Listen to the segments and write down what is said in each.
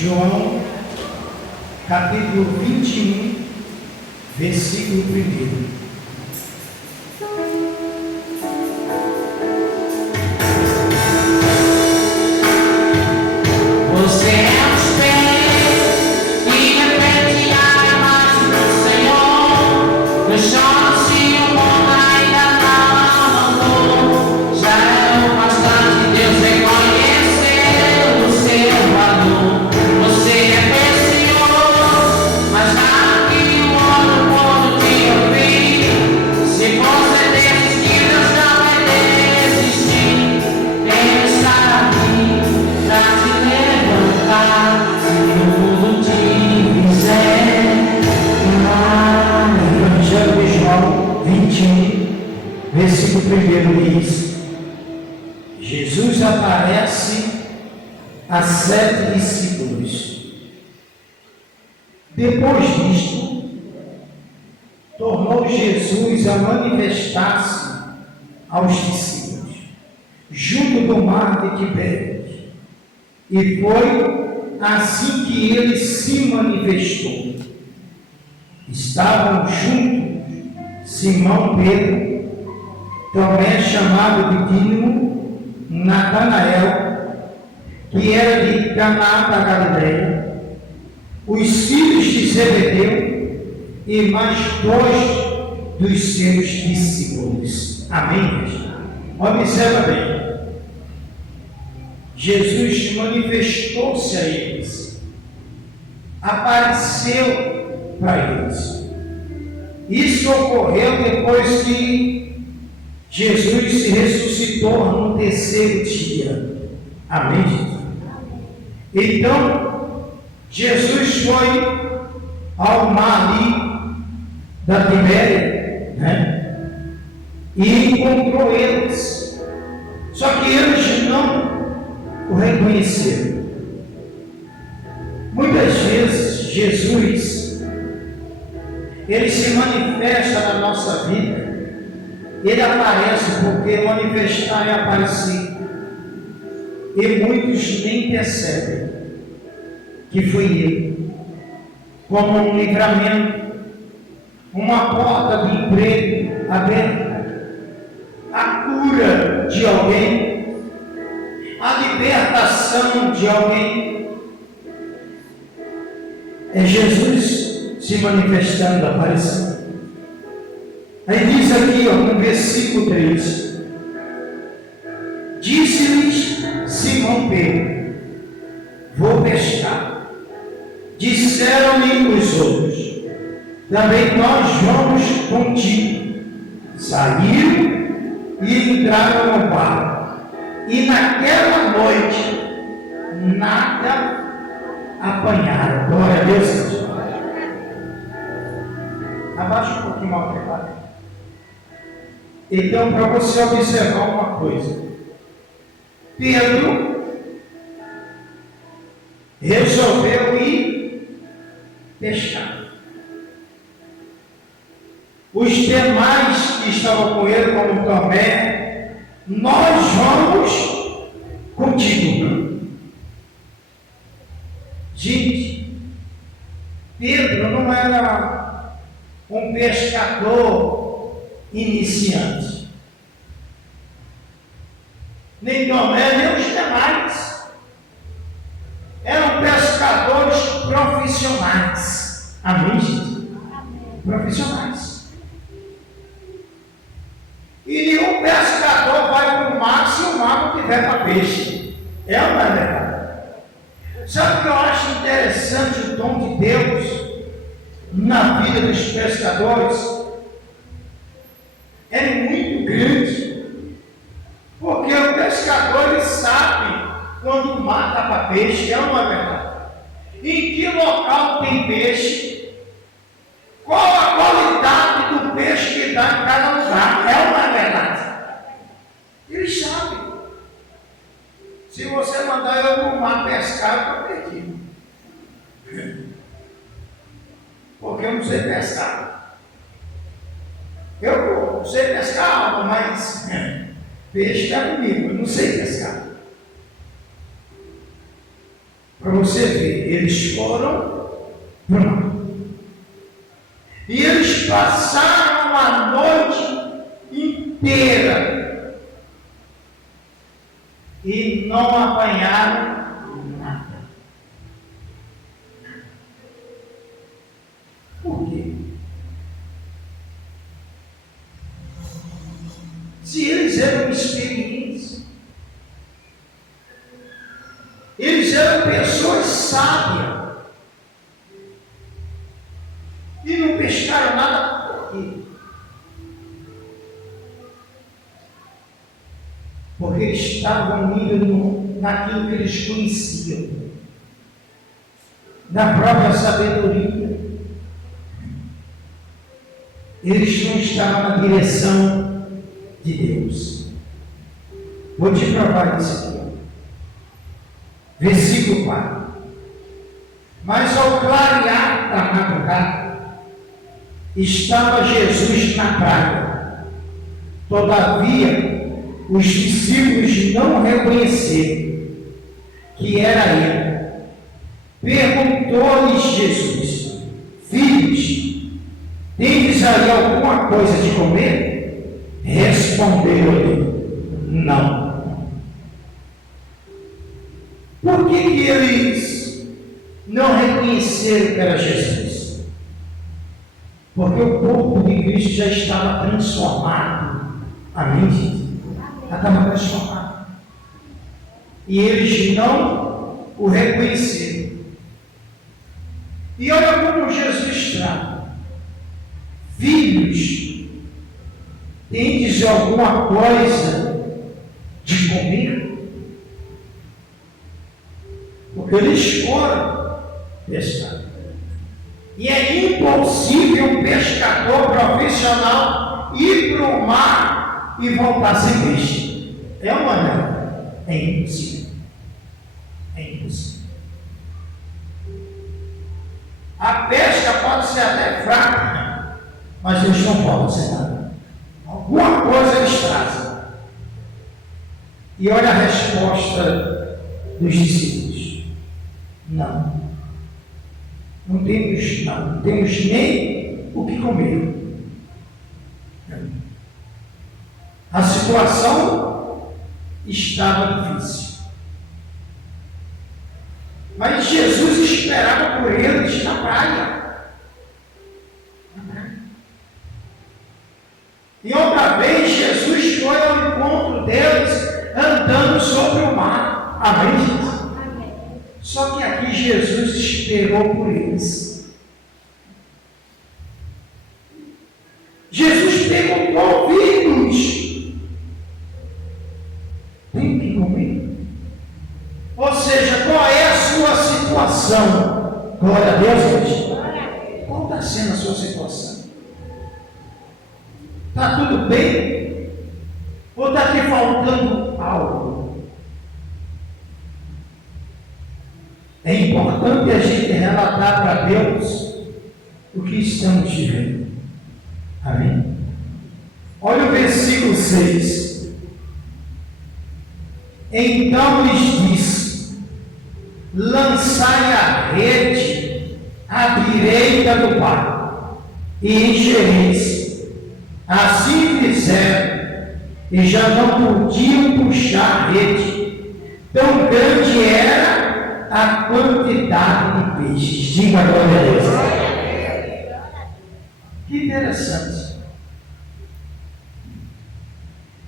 João, capítulo 21, versículo 1. Versículo 1 diz: Jesus aparece a 7 discípulos. Depois disto, tornou Jesus a manifestar-se aos discípulos, junto do mar de Tibérias. E foi assim que ele se manifestou. Estavam juntos Simão Pedro, Tomé, chamado de Dídimo, Natanael, que era de Caná da Galileia, os filhos de Zebedeu e mais 2 dos seus discípulos. Amém? Observa bem. Jesus manifestou-se a eles, apareceu para eles. Isso ocorreu depois que Jesus se ressuscitou no 3º dia. Amém? Então, Jesus foi ao mar ali da Tibéria, e encontrou eles. Só que eles não o reconheceram. Muitas vezes, Jesus, ele se manifesta na nossa vida. Ele aparece porque manifestar é aparecer. E muitos nem percebem que foi ele. Como um livramento, uma porta de emprego aberta, a cura de alguém, a libertação de alguém. É Jesus se manifestando, aparecendo. Aí diz aqui, no versículo 3: Disse-lhes Simão Pedro: Vou pescar. Disseram-lhe os outros: Também nós vamos contigo. Saíram e entraram no barco, e naquela noite nada apanharam. Glória a Deus. Abaixa um pouquinho mal preparado. Então, para você observar uma coisa, Pedro resolveu ir pescar. Os demais que estavam com ele, como Tomé: Nós vamos contigo. Gente, Pedro não era um pescador iniciante, nem Tomé, nem os demais. Eram pescadores profissionais. Amém, gente? Profissionais. E nenhum pescador vai para o mar se o mar não tiver para peixe. É ou não é verdade? Sabe o que eu acho interessante o dom de Deus na vida dos pescadores? É muito grande, porque o pescador ele sabe quando o mar está para peixe, é uma verdade. Em que local tem peixe, qual a qualidade do peixe que dá em cada lugar, é uma verdade. Ele sabe. Se você mandar eu no mar pescar, eu estou perdido, porque eu não sei pescar. Eu sei pescar, mas peixe está comigo, eu não sei pescar. Para você ver, eles foram para o mar. E eles passaram a noite inteira e não apanharam nada. Por quê? Se eles eram experientes, eles eram pessoas sábias e não pescaram nada. Por quê? Porque eles estavam indo naquilo que eles conheciam, na própria sabedoria. Eles não estavam na direção de Deus. Vou te provar isso aqui. Versículo 4. Mas ao clarear da madrugada, estava Jesus na praia. Todavia, os discípulos não reconheceram que era ele. Perguntou-lhes Jesus: Filhos, tendes aí alguma coisa de comer? Respondeu-lhe: Não. Por que eles não reconheceram que era Jesus? Porque o corpo de Cristo já estava transformado. Amém, gente? Já estava transformado. E eles não o reconheceram. E olha como Jesus trata: Filhos, tendes alguma coisa de comer? Porque eles foram pescar. E é impossível um pescador profissional ir para o mar e voltar sem peixe. É uma não? É impossível. É impossível. A pesca pode ser até fraca, mas eles não podem ser nada. Alguma coisa eles trazem. E olha a resposta dos discípulos: Não. Não temos nem o que comer. A situação estava difícil. Mas Jesus esperava por eles na praia. E outra vez Jesus foi ao encontro deles andando sobre o mar. Amém, gente? Só que aqui Jesus esperou por eles. Jesus perguntou: Filhos, tem que comer? Ou seja, qual é a sua situação? Glória a Deus, gente. Qual está sendo a sua situação? Está tudo bem? Ou está aqui faltando algo? É importante a gente relatar para Deus o que estamos vivendo. Amém? Olha o versículo 6. Então lhes disse: Lançai a rede à direita do barco e enchereis. Assim fizeram, e já não podiam puxar a rede, tão grande era a quantidade de peixes. Diga glória a Deus. Que interessante.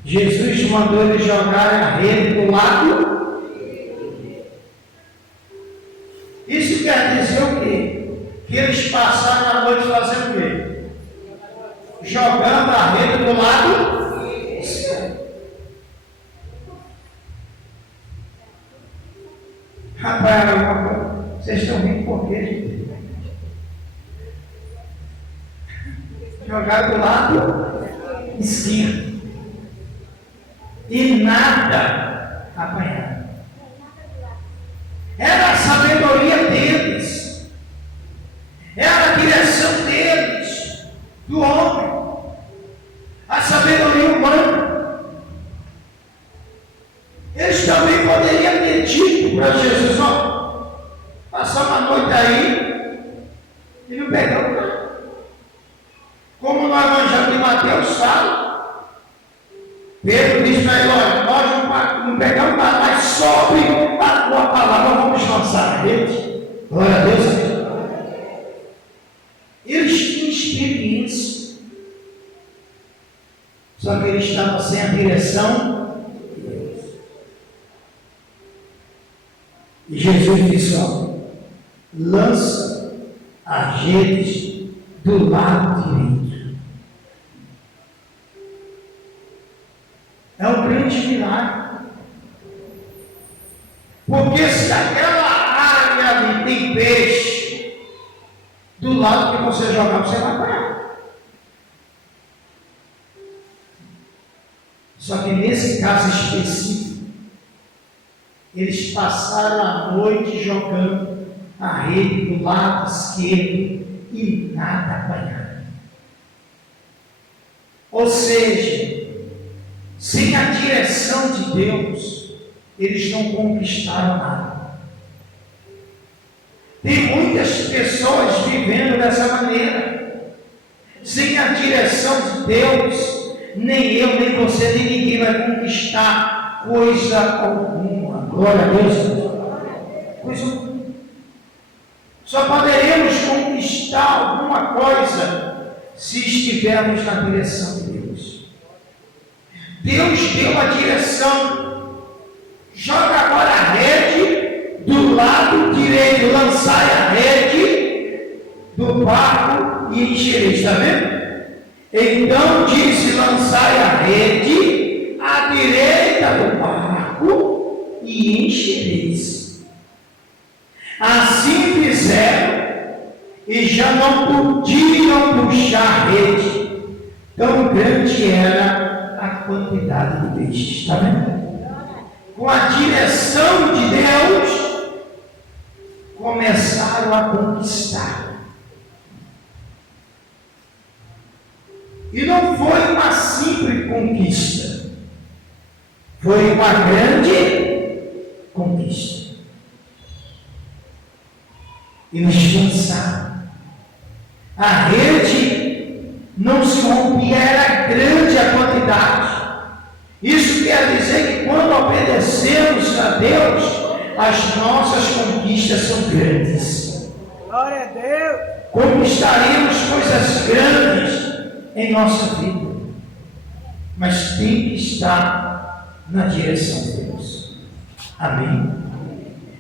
Jesus mandou eles jogarem a rede do lado. Isso quer dizer o quê? Que eles passaram a noite fazendo o quê? Jogando a rede do lado esquerdo. Rapaz, vocês estão rindo por quê, gente? Jogaram do lado esquerdo. E nada apanharam. Era a sabedoria deles. Era a direção deles, do homem. A sabedoria humana. Eles também poderiam ter dito para Jesus: ó, aí e não pegamos nada. Como no Evangelho de Mateus fala, Pedro diz para ele: olha, nós não pegamos nada, mas sobre a tua palavra vamos lançar a rede. Glória a Deus. Eles tinham experiência, só que eles estavam sem a direção de Deus. E Jesus disse: ó, lança as redes do lado direito. É um grande milagre. Porque se aquela área ali tem peixe, do lado que você jogar, você vai parar. Só que nesse caso específico, eles passaram a noite jogando a rede do lado esquerdo e nada apanharam. Ou seja, sem a direção de Deus, eles não conquistaram nada. Tem muitas pessoas vivendo dessa maneira, sem a direção de Deus, nem eu, nem você, nem ninguém vai conquistar coisa alguma. Glória a Deus. Coisa alguma. Só poderemos conquistar alguma coisa se estivermos na direção de Deus. Deus deu a direção. Joga agora a rede do lado direito, lançai a rede do barco e enchereis. Está vendo? Então disse: lançai a rede à direita do barco e enchereis. Assim fizeram e já não podiam puxar a rede, tão grande era a quantidade de peixes. Está vendo? Com a direção de Deus, começaram a conquistar. E não foi uma simples conquista, foi uma grande conquista. Eles pensaram, a rede não se rompia, era grande a quantidade. Isso quer dizer que quando obedecemos a Deus, as nossas conquistas são grandes. Glória a Deus. Conquistaremos coisas grandes em nossa vida, mas tem que estar na direção de Deus. Amém.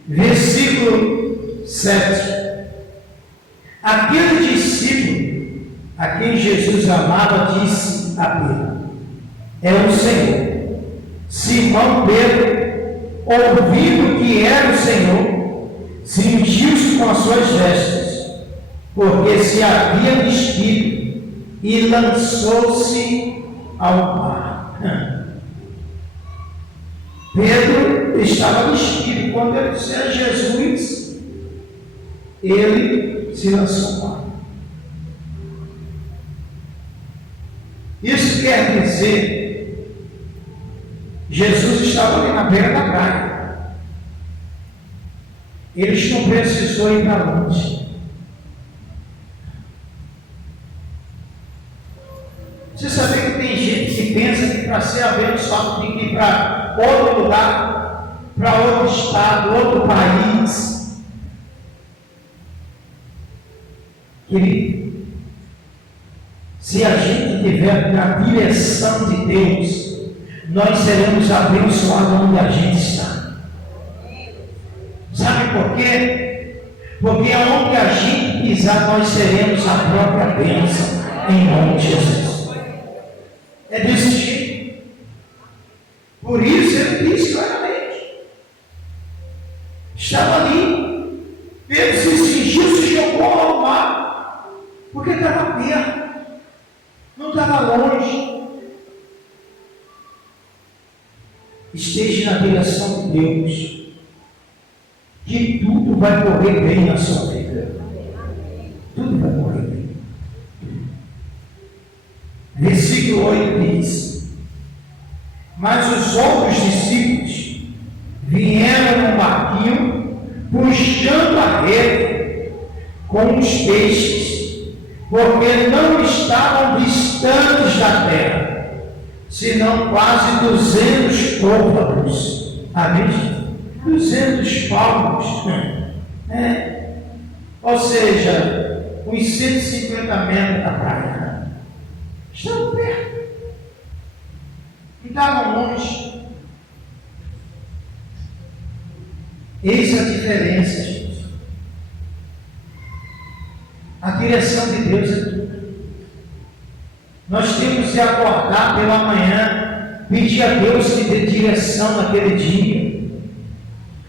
Versículo 7. Aquele discípulo a quem Jesus amava disse a Pedro: é o Senhor. Simão Pedro, ouvindo que era o Senhor, cingiu-se com as suas vestes, porque se havia despido, e lançou-se ao mar. Pedro estava despido. Quando ele disse a Jesus, ele se lançou ao mar. Isso quer dizer, Jesus estava ali na beira da praia. Eles não precisou ir para longe. Você sabia que tem gente que pensa que para ser abençoado tem que ir para outro lugar, para outro estado, outro país? Querido, se a gente estiver na direção de Deus, nós seremos abençoados onde a gente está. Sabe por quê? Porque onde a gente pisar, nós seremos a própria bênção, em nome de Jesus. É desse jeito. Por isso ele disse claramente. Estava ali, Pedro se cingiu, se jogou ao mar, porque estava perto, não estava longe. Esteja na direção de Deus, que tudo vai correr bem na sua vida. Tudo vai correr bem. Versículo 8 diz: mas os outros discípulos vieram no barquinho, puxando a rede, com os peixes, porque não estavam distantes da terra, senão quase 200 côvados. Amém? 200 palmos. Ou seja, uns 150 metros da praia. Estavam perto. Não estavam longe. Eis a diferença, gente. A direção de Deus é tudo. Nós temos que acordar pela manhã, pedir a Deus que dê direção naquele dia.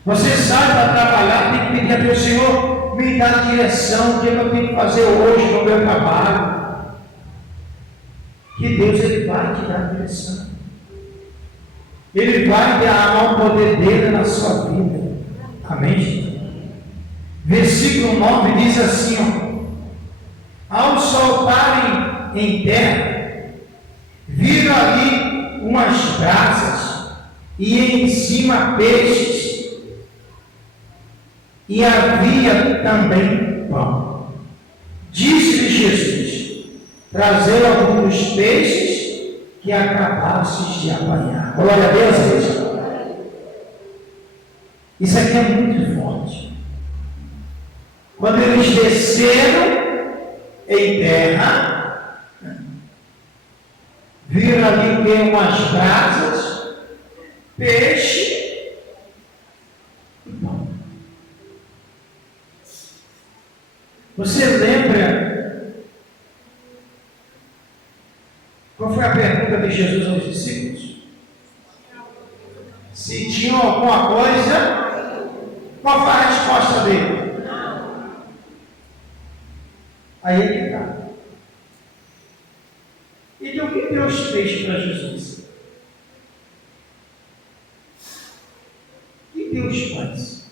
Você sai para trabalhar, tem que pedir a Deus: Senhor, me dá direção, o que eu tenho que fazer hoje no meu trabalho. Que Deus, Ele vai te dar direção. Ele vai derramar o poder dele na sua vida. Amém? Versículo 9 diz assim: ao soltarem em terra, viram ali umas brasas e em cima peixes, e havia também pão. Disse-lhe Jesus: trazei alguns dos peixes que acabastes de apanhar. Glória a Deus, Deus. Isso aqui é muito forte. Quando eles desceram em terra, viram ali que umas brasas, peixe e pão. Você lembra qual foi a pergunta de Jesus aos discípulos? Se tinham alguma coisa, qual foi a resposta dele? Aí ele está. E deu o que deu os peixes para Jesus? E deu os pães?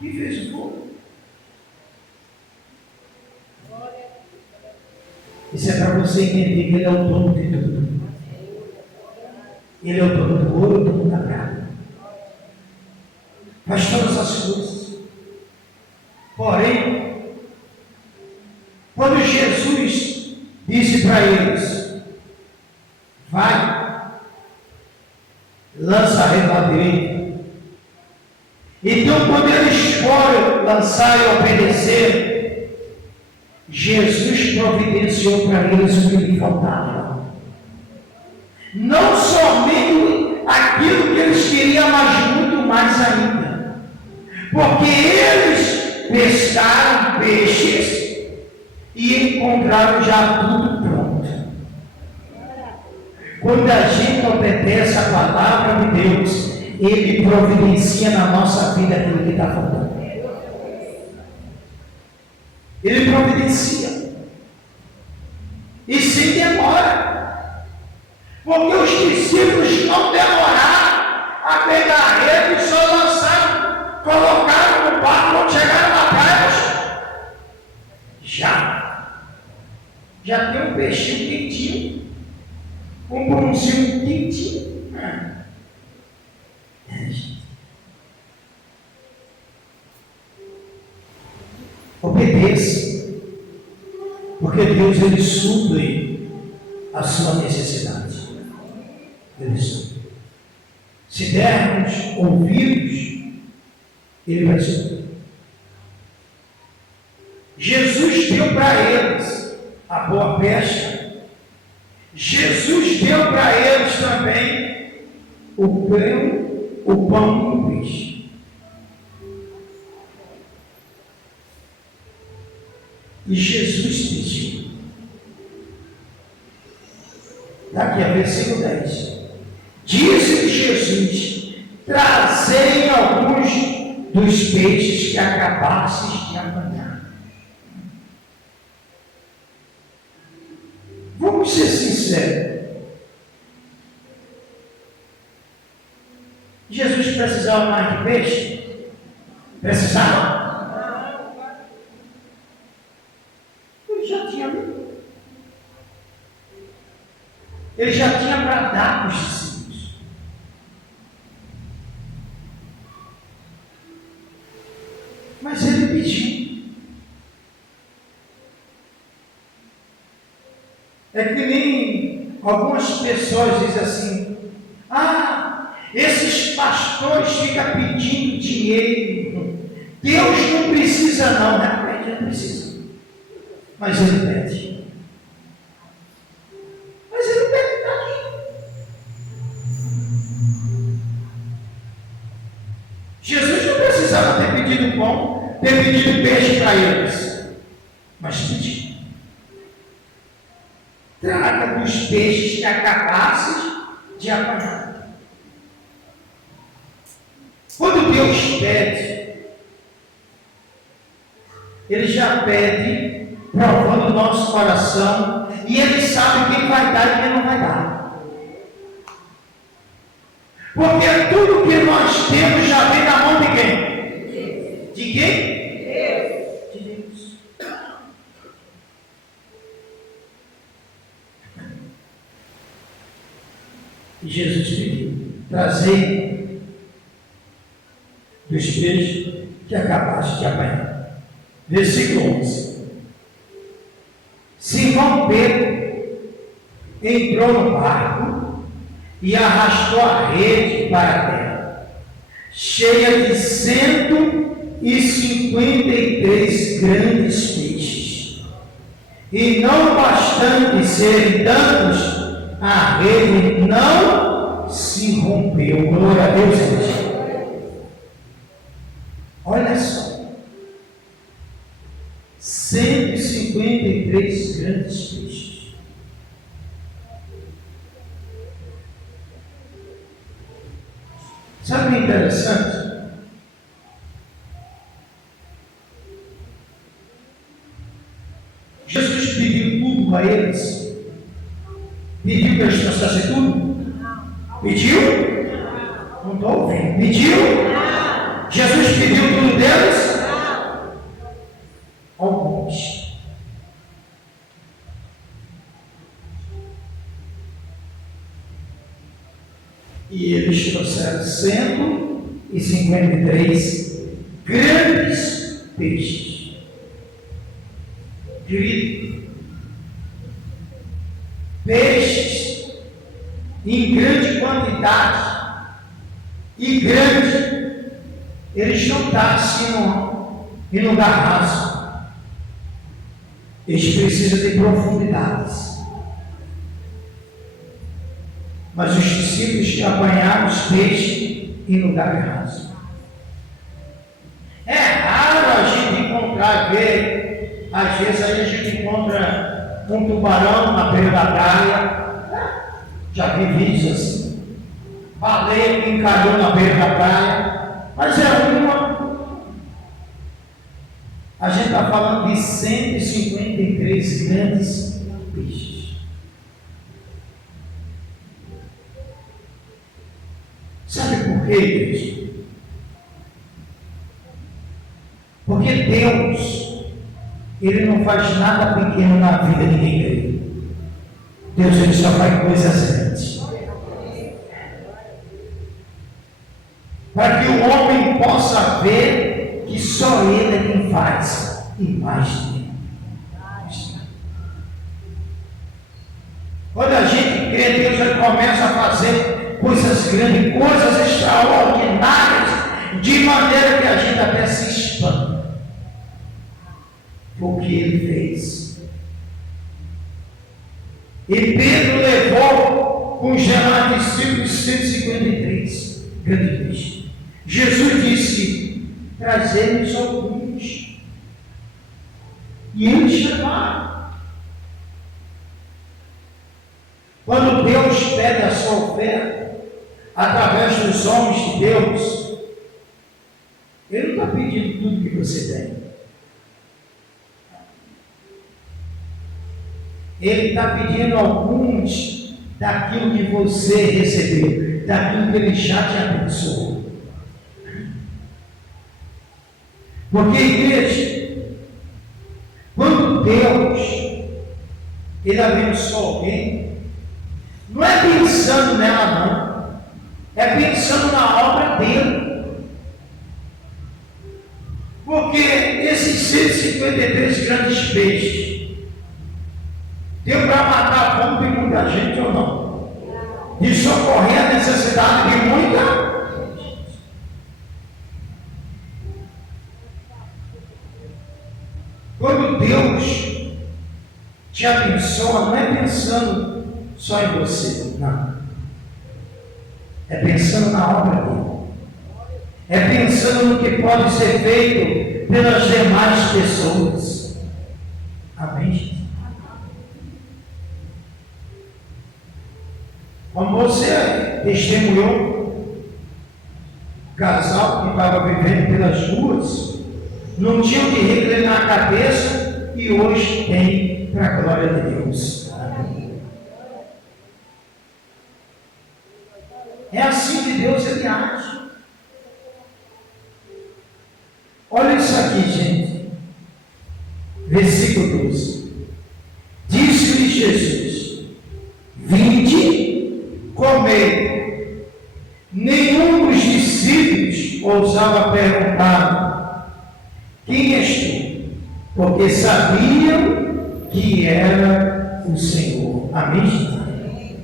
E fez o fogo? Isso é para você entender que Ele é o dono de tudo. Ele é o dono do ouro, o dono da prata. Faz todas as coisas. Porém, quando Jesus disse para eles: vai, lança a rede à direita. Então, quando eles foram lançar e obedecer, Jesus providenciou para eles o que lhe faltava. Não somente aquilo que eles queriam, mas muito mais ainda. Porque eles pescaram peixes e encontraram já tudo pronto. Quando a gente obedece a palavra de Deus, Ele providencia na nossa vida aquilo que está faltando. Ele providencia. E sem demora. Porque os discípulos não demoraram a pegar a rede, só lançaram, colocaram no barco, quando chegaram na praia, já tem um peixinho quentinho, um pãozinho quentinho. Obedeça, porque Deus, Ele supre a sua necessidade. Ele supre. Se dermos ouvidos, Ele vai suprir. Jesus deu para eles a boa pesca. Jesus deu para eles também o pão e o peixe. E Jesus pediu. Daqui a versículo 10. Disse Jesus: trazei alguns dos peixes que acabastes de apanhar. Vamos ser sinceros. Jesus precisava mais de peixe? Precisava? Ele já tinha para dar para os discípulos. Mas ele pediu. É que nem algumas pessoas dizem assim: ah, esses pastores ficam pedindo dinheiro. Deus não precisa não, realmente não precisa. Mas ele pede. Mas ele pede daqui. Jesus não precisava ter pedido pão, ter pedido peixe para eles. Mas pediu. Trata dos peixes que é capazes de apanhar. Quando Deus pede, Ele já pede provando o nosso coração, e Ele sabe quem vai dar e quem não vai dar. Porque tudo que nós temos já vem na mão de quem? De quem? De Deus. E Jesus pediu: trazei dos peixes que acabaste de apanhar. Versículo 11. Simão Pedro entrou no barco e arrastou a rede para a terra, cheia de 153 grandes peixes. E não bastante serem tantos, a rede não se rompeu. Glória a Deus, gente. Olha só. 153 grandes peixes. Sabe o que é interessante? Jesus pediu tudo para eles. Pediu para eles trouxessem tudo? Pediu? Não estou ouvindo. Pediu? Jesus pediu tudo deles? Alguns. E eles trouxeram 153 grandes peixes. Querido, peixes em grande quantidade e grande, eles não estão assim em lugar raso. Eles precisam de profundidades. Mas os discípulos apanharam os peixes em lugar raso. É raro a gente encontrar, ver, às vezes aí a gente encontra um tubarão na beira da praia. Já vi vídeos assim. Baleia que encalhou na beira da praia. Mas é uma. A gente está falando de 153 grandes peixes. Sabe por quê, igreja? Porque Deus, Ele não faz nada pequeno na vida de ninguém. Deus, Ele só faz coisas grandes. Para que o homem possa ver que só Ele é quem faz, e mais ninguém. Quando a gente crê, Deus já começa a fazer coisas grandes, coisas extraordinárias, de maneira que a gente até se espanta. O que Ele fez. E Pedro levou com os demais discípulos 153 grandes peixes. Jesus disse: trazemos alguns. E eles chamaram. Quando Deus pede a sua oferta, através dos homens de Deus, Ele não está pedindo tudo que você tem. Ele está pedindo alguns daquilo que você recebeu, daquilo que Ele já te abençoou. Porque, igreja, quando Deus Ele abençoa alguém, não é pensando nela não, é pensando na obra dele. Porque esses 153 grandes peixes deu para matar a fome de muita gente ou não? De socorrer a necessidade de muita gente. Quando Deus te abençoa, não é pensando só em você, não. É pensando na obra dele. É pensando no que pode ser feito pelas demais pessoas. Amém, gente? Como você testemunhou, o casal que estava vivendo pelas ruas, não tinha o que reclinar a cabeça e hoje tem, para a glória de Deus. Amém. É assim que Deus ele age. Olha isso aqui, gente. Versículo 12. Disse-lhe Jesus: vinde, comei. Nenhum dos discípulos ousava perguntar: quem és tu? Porque sabiam que era o Senhor. Amém?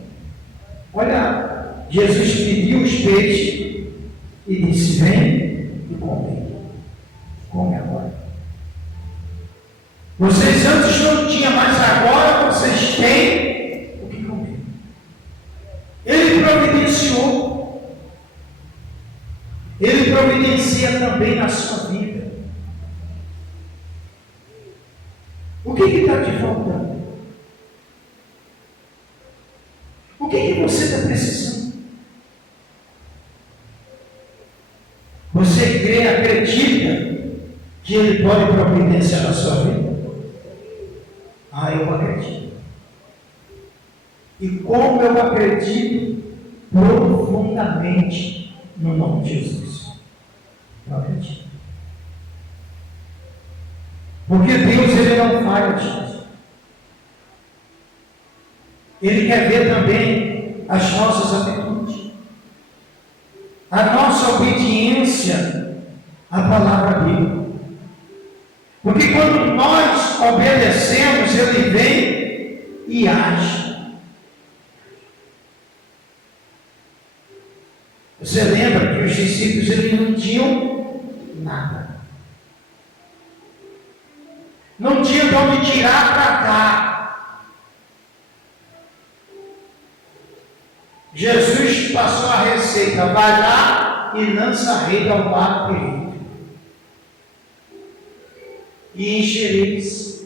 Olha, Jesus pediu os peixes e disse: vem e come. Come agora. Vocês antes não tinham, mas agora vocês têm o que comer. Ele providenciou. Ele providencia também na sua vida. O que está te faltando? O que você está precisando? Você crê, acredita que Ele pode providenciar na sua vida? Eu acredito. E como eu acredito profundamente no nome de Jesus. Eu acredito. Porque Deus ele não falha, gente. Ele quer ver também as nossas atitudes. A nossa obediência à palavra dele. Porque quando nós obedecemos, ele vem e age. Você lembra que os discípulos eles não tinham nada. Não tinham de onde tirar para cá. Jesus passou a receita: vai lá e lança a rede ao lado direito. E enchereis.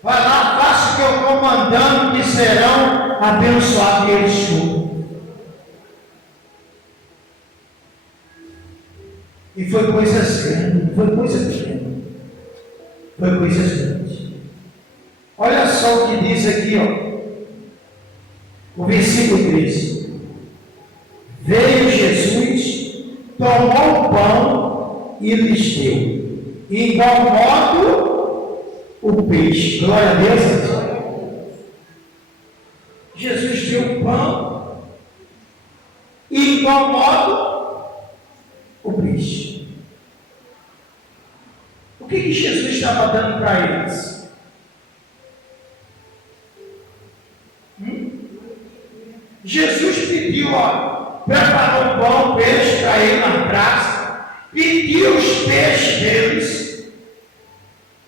Vai lá, faça o que eu estou mandando, que serão abençoados eles todos. E foi coisas grandes, foi coisas grandes. Foi coisas grandes. Olha só o que diz aqui, o versículo 13. Veio Jesus, tomou o pão e lhes deu. E igual modo o peixe. Glória a Deus. Jesus deu o pão e igual modo o peixe. O que Jesus estava dando para eles? Jesus pediu, preparou o pão, o peixe para ele na praça, pediu os peixes deles.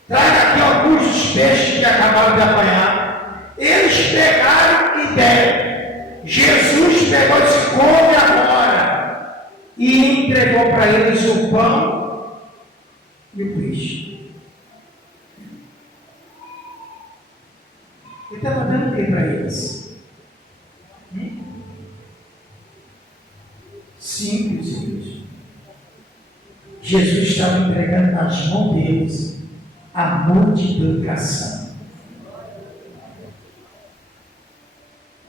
Traga aqui alguns dos peixes que acabaram de apanhar. Eles pegaram e deram. Jesus pegou e disse: come agora. E entregou para eles o pão e o peixe. Ele estava dando o que para eles? Simples isso. Jesus estava entregando nas mãos deles a multiplicação.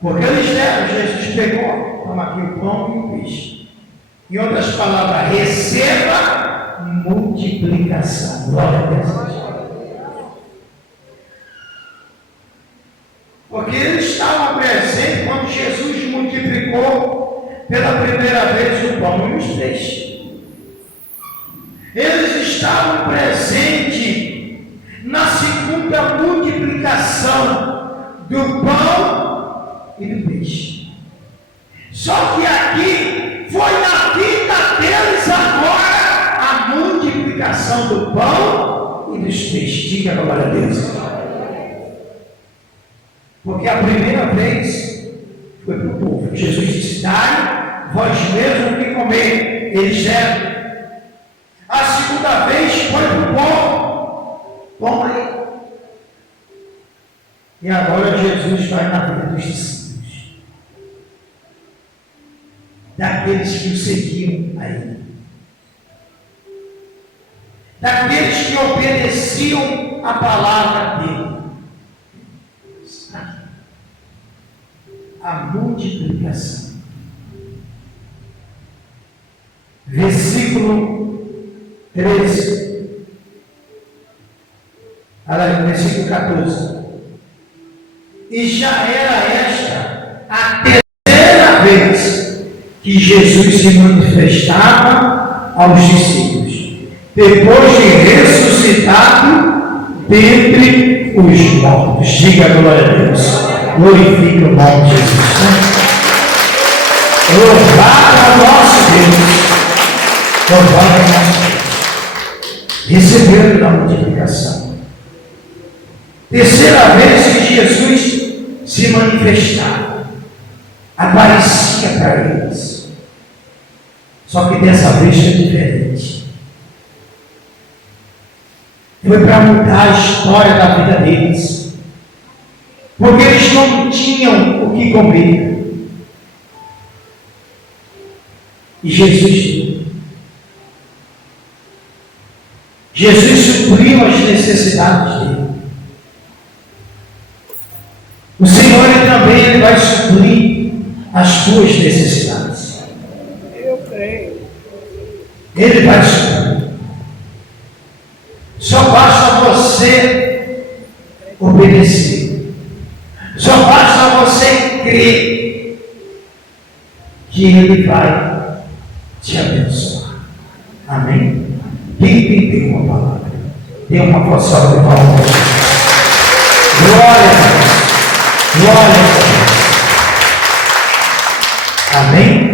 Porque eles deram, Jesus pegou, toma aqui o pão e o peixe. Em outras palavras, receba multiplicação. Glória a Deus. Porque eles estavam presentes quando Jesus multiplicou pela primeira vez o pão e os peixes. Eles estavam presentes na segunda multiplicação do pão e do peixe. Só que aqui foi na vida deles agora a multiplicação do pão e dos peixes. Diga a glória a Deus. Porque a primeira vez foi para o povo. Jesus disse: dai vós mesmos que comer. Eles deram. A segunda vez foi para o povo. Toma aí. E agora Jesus vai na vida dos discípulos, daqueles que o seguiam a ele, daqueles que obedeciam a palavra dele. A multiplicação. Versículo 13. Olha, versículo 14. E já era esta a terceira vez que Jesus se manifestava aos discípulos, depois de ressuscitado dentre os mortos. Diga a glória a Deus. Glorifique o nome de Jesus. Louvado ao nosso Deus. Louvado ao nosso Deus. Recebendo a multiplicação. Terceira vez que Jesus se manifestava, aparecia para eles. Só que dessa vez foi diferente. Foi para mudar a história da vida deles. Porque eles não tinham o que comer. E Jesus deu. Jesus supriu as necessidades dele. O Senhor ele vai suprir as tuas necessidades. Eu creio. Ele vai suprir. Só basta você obedecer. Só basta você crer que Ele vai te abençoar. Amém? Quem entendeu uma palavra? Dê uma porção de palmas. Glória a Deus. Glória a Deus. Amém?